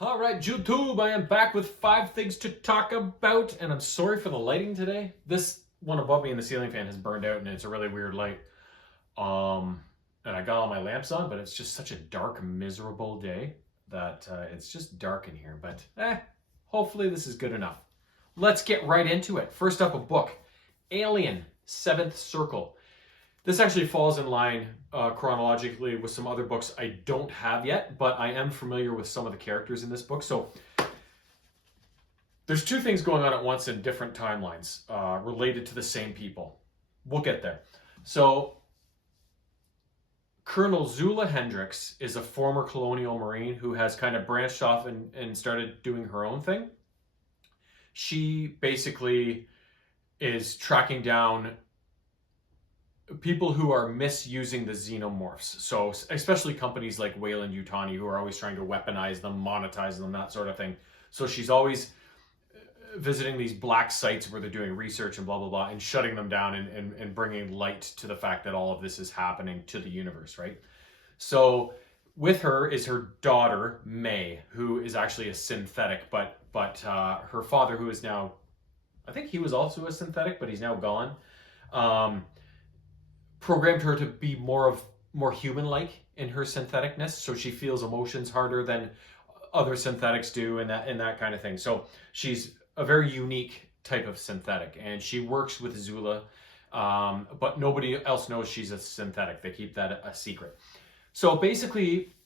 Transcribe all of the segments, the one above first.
All right, YouTube, I am back with 5 things to talk about, and I'm sorry for the lighting today. This one above me in the ceiling fan has burned out, and it's a really weird light. Um, and I got all my lamps on, but it's just such a dark, miserable day that it's just dark in here. But hopefully this is good enough. Let's get right into it. First up, a book, Alien: Seventh Circle. This actually falls in line chronologically with some other books I don't have yet, but I am familiar with some of the characters in this book. So there's 2 things going on at once in different timelines related to the same people. We'll get there. So Colonel Zula Hendricks is a former colonial marine who has kind of branched off and started doing her own thing. She basically is tracking down people who are misusing the xenomorphs. So especially companies like Weyland Yutani who are always trying to weaponize them, monetize them, that sort of thing. So she's always visiting these black sites where they're doing research and blah, blah, blah, and shutting them down and bringing light to the fact that all of this is happening to the universe, right? So with her is her daughter, May, who is actually a synthetic, but her father, who is now, I think he was also a synthetic, but he's now gone, programmed her to be more human-like in her syntheticness, so she feels emotions harder than other synthetics do, and that kind of thing. So she's a very unique type of synthetic, and she works with Zula, but nobody else knows she's a synthetic. They keep that a secret. So basically,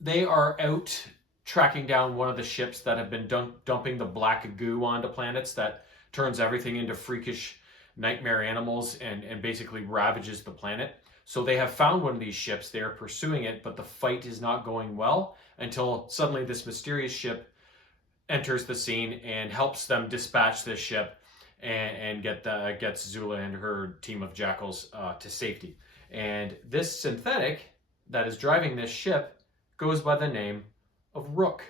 they are out tracking down one of the ships that have been dumping the black goo onto planets that turns everything into freakish nightmare animals and basically ravages the planet. So they have found one of these ships, they are pursuing it, but the fight is not going well until suddenly this mysterious ship enters the scene and helps them dispatch this ship and gets Zula and her team of jackals to safety. And this synthetic that is driving this ship goes by the name of Rook.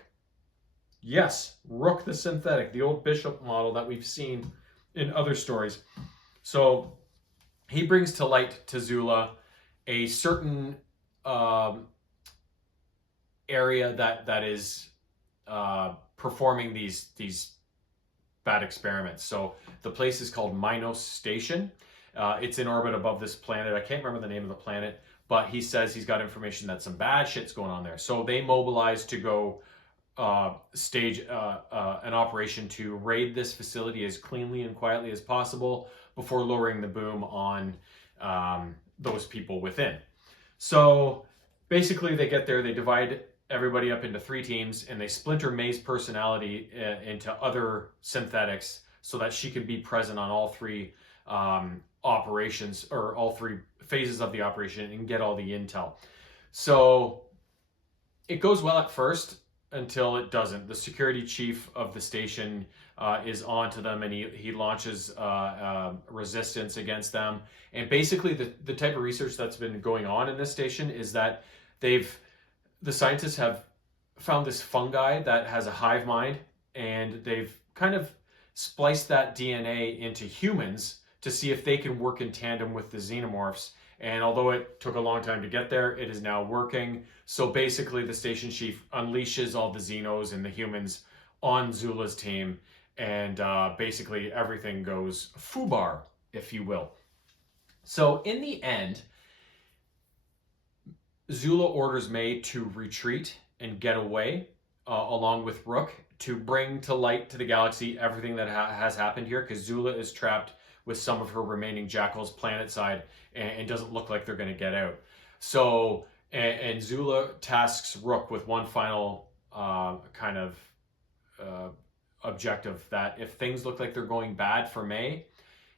Yes, Rook the synthetic, the old Bishop model that we've seen in other stories. So he brings to light to Zula a certain area that is performing these bad experiments. So the place is called Minos Station. It's in orbit above this planet. I can't remember the name of the planet, but he says he's got information that some bad shit's going on there. So they mobilize to go stage an operation to raid this facility as cleanly and quietly as possible before lowering the boom on those people within. So basically they get there, they divide everybody up into 3 teams, and they splinter May's personality into other synthetics so that she can be present on all 3 operations, or all 3 phases of the operation, and get all the intel. So it goes well at first until it doesn't. The security chief of the station is onto them, and he launches resistance against them. And basically the type of research that's been going on in this station is that the scientists have found this fungi that has a hive mind, and they've kind of spliced that DNA into humans to see if they can work in tandem with the xenomorphs. And although it took a long time to get there, it is now working. So basically the station chief unleashes all the xenos and the humans on Zula's team, and basically everything goes foobar, if you will. So in the end, Zula orders May to retreat and get away, along with Rook, to bring to light to the galaxy everything that has happened here, because Zula is trapped with some of her remaining jackals planetside and doesn't look like they're going to get out. So, and Zula tasks Rook with one final kind of objective, that if things look like they're going bad for May,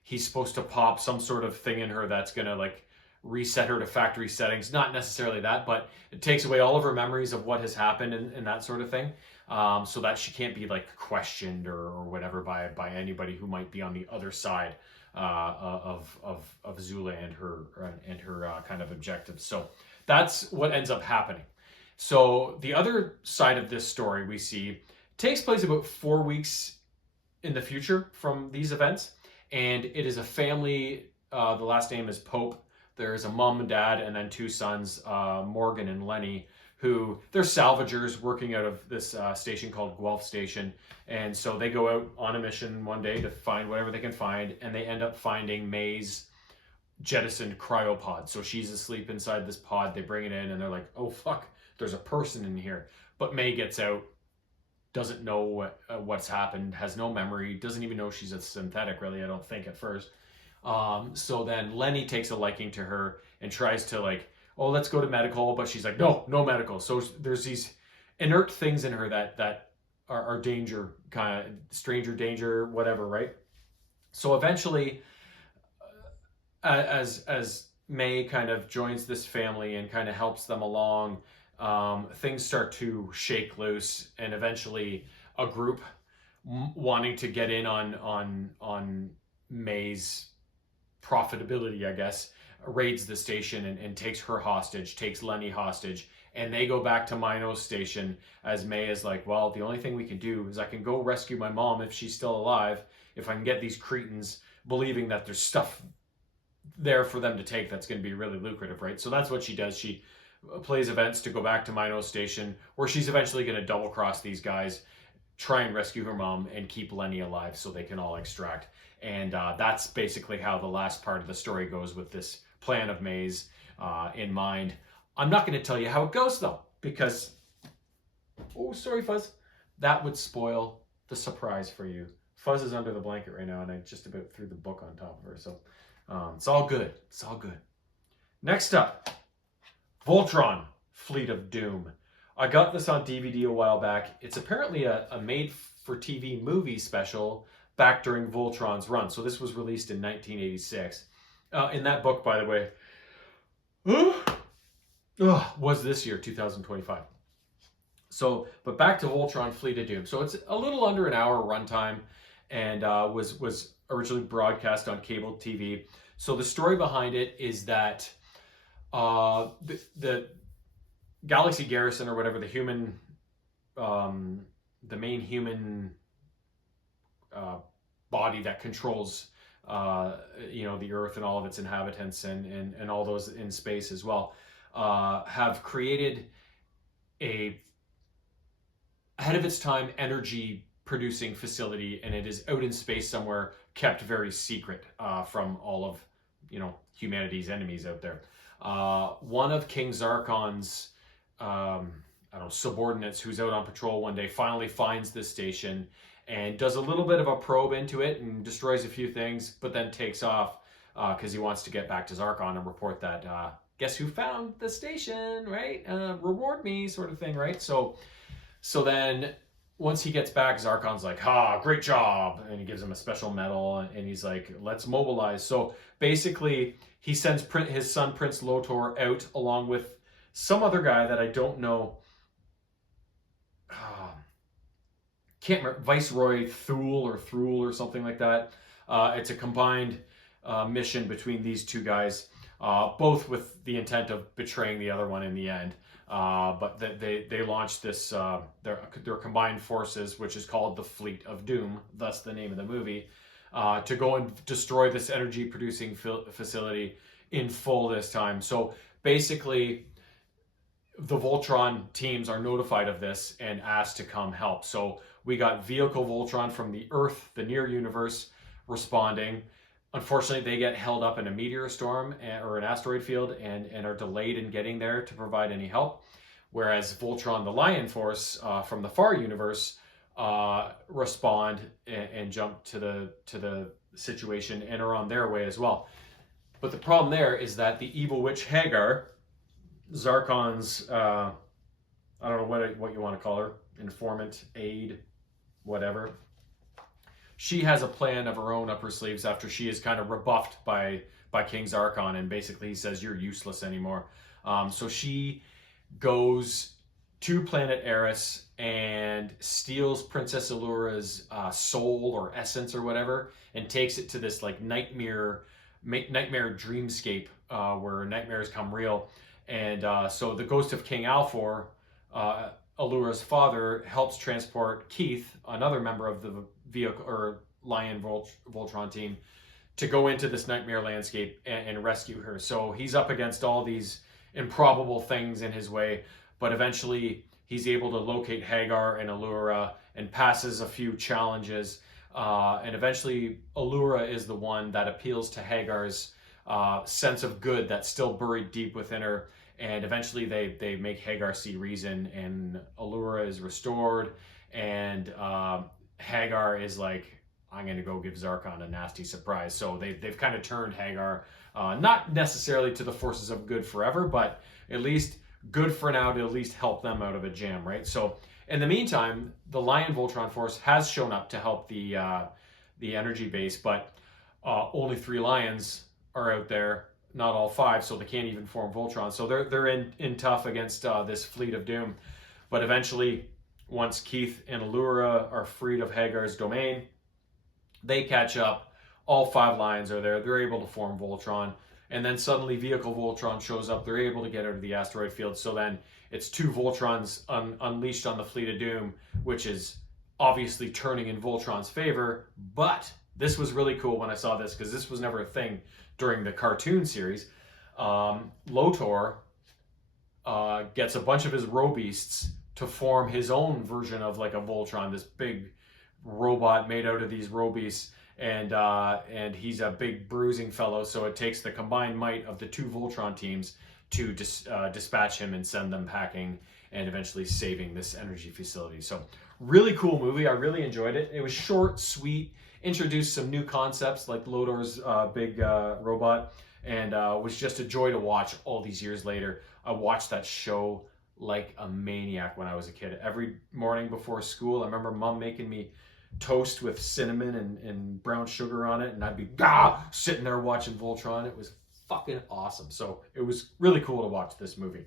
he's supposed to pop some sort of thing in her that's going to like reset her to factory settings. Not necessarily that, but it takes away all of her memories of what has happened and that sort of thing, so that she can't be like questioned or whatever by anybody who might be on the other side of Zula and her kind of objectives. So that's what ends up happening. So the other side of this story we see takes place about 4 weeks in the future from these events, and it is a family. The last name is Pope. There's a mom and dad, and then 2 sons, Morgan and Lenny, who they're salvagers working out of this station called Guelph Station. And so they go out on a mission one day to find whatever they can find, and they end up finding May's jettisoned cryopod. So she's asleep inside this pod. They bring it in, and they're like, oh, fuck, there's a person in here. But May gets out, doesn't know what's happened, has no memory, doesn't even know she's a synthetic, really, I don't think, at first. So then Lenny takes a liking to her and tries to, like, oh, let's go to medical, but she's like, no medical. So there's these inert things in her that are danger, kind of stranger danger, whatever, right? So eventually, as May kind of joins this family and kind of helps them along, things start to shake loose, and eventually a group wanting to get in on May's profitability, I guess, raids the station and takes her hostage, takes Lenny hostage, and they go back to Minos Station as May is like, well, the only thing we can do is I can go rescue my mom if she's still alive, if I can get these cretins believing that there's stuff there for them to take that's going to be really lucrative, right? So that's what she does. She plays events to go back to Minos Station, where she's eventually going to double cross these guys, try and rescue her mom, and keep Lenny alive so they can all extract. And that's basically how the last part of the story goes, with this plan of May's in mind. I'm not going to tell you how it goes, though, because, oh, sorry, Fuzz, that would spoil the surprise for you. Fuzz is under the blanket right now, and I just about threw the book on top of her, so it's all good. It's all good. Next up, Voltron, Fleet of Doom. I got this on DVD a while back. It's apparently a made-for-TV movie special back during Voltron's run. So this was released in 1986. In that book, by the way, was this year, 2025. So, but back to Voltron, Fleet of Doom. So it's a little under an hour runtime, and was originally broadcast on cable TV. So the story behind it is that the Galaxy Garrison, or whatever, the human, the main human body that controls, the Earth and all of its inhabitants, and all those in space as well, have created a ahead of its time energy producing facility, and it is out in space somewhere, kept very secret from all of humanity's enemies out there. One of King Zarkon's subordinates, who's out on patrol one day, finally finds this station and does a little bit of a probe into it and destroys a few things, but then takes off because he wants to get back to Zarkon and report that guess who found the station, right? Reward me, sort of thing, right? So then once he gets back, Zarkon's like, great job, and he gives him a special medal, and he's like, let's mobilize. So basically, he sends his son Prince Lotor out along with some other guy that I don't know. Can't remember, Viceroy Thule or something like that. It's a combined mission between these two guys, both with the intent of betraying the other one in the end. But they launched this their combined forces, which is called the Fleet of Doom, thus the name of the movie, to go and destroy this energy producing facility in full this time. So basically, the Voltron teams are notified of this and asked to come help. So we got Vehicle Voltron from the Earth, the near universe, responding. Unfortunately, they get held up in a meteor storm or an asteroid field and are delayed in getting there to provide any help. Whereas Voltron, the Lion Force from the far universe, respond and jump to the situation and are on their way as well. But the problem there is that the evil witch Hagar, Zarkon's, I don't know what you want to call her, informant, aide, whatever. She has a plan of her own up her sleeves after she is kind of rebuffed by King Zarkon, and basically he says, you're useless anymore. So she goes to planet Eris and steals Princess Allura's soul or essence or whatever, and takes it to this like nightmare dreamscape where nightmares come real. And so the ghost of King Alfor, Allura's father, helps transport Keith, another member of the vehicle or Lion Voltron team, to go into this nightmare landscape and rescue her. So he's up against all these improbable things in his way, but eventually he's able to locate Hagar and Allura and passes a few challenges. And eventually, Allura is the one that appeals to Hagar's sense of good that's still buried deep within her. And eventually, they make Hagar see reason, and Allura is restored. And Hagar is like, I'm going to go give Zarkon a nasty surprise. So they've kind of turned Hagar, not necessarily to the forces of good forever, but at least good for now to at least help them out of a jam, right? So in the meantime, the Lion Voltron force has shown up to help the energy base, but only 3 Lions are out there, not all 5, so they can't even form Voltron. So they're in tough against this fleet of doom. But eventually, once Keith and Allura are freed of Hagar's domain, they catch up. All 5 Lions are there. They're able to form Voltron. And then suddenly Vehicle Voltron shows up. They're able to get out of the asteroid field. So then it's 2 Voltrons unleashed on the Fleet of Doom, which is obviously turning in Voltron's favor. But this was really cool when I saw this, because this was never a thing during the cartoon series. Lotor gets a bunch of his Robeasts to form his own version of like a Voltron, this big robot made out of these Robeasts. And he's a big bruising fellow, so it takes the combined might of the 2 Voltron teams to dispatch him and send them packing and eventually saving this energy facility. So really cool movie. I really enjoyed it. It was short, sweet, introduced some new concepts like Lotor's big robot, and was just a joy to watch all these years later. I watched that show like a maniac when I was a kid. Every morning before school, I remember Mom making me toast with cinnamon and brown sugar on it, and I'd be sitting there watching Voltron. It was fucking awesome. So it was really cool to watch this movie.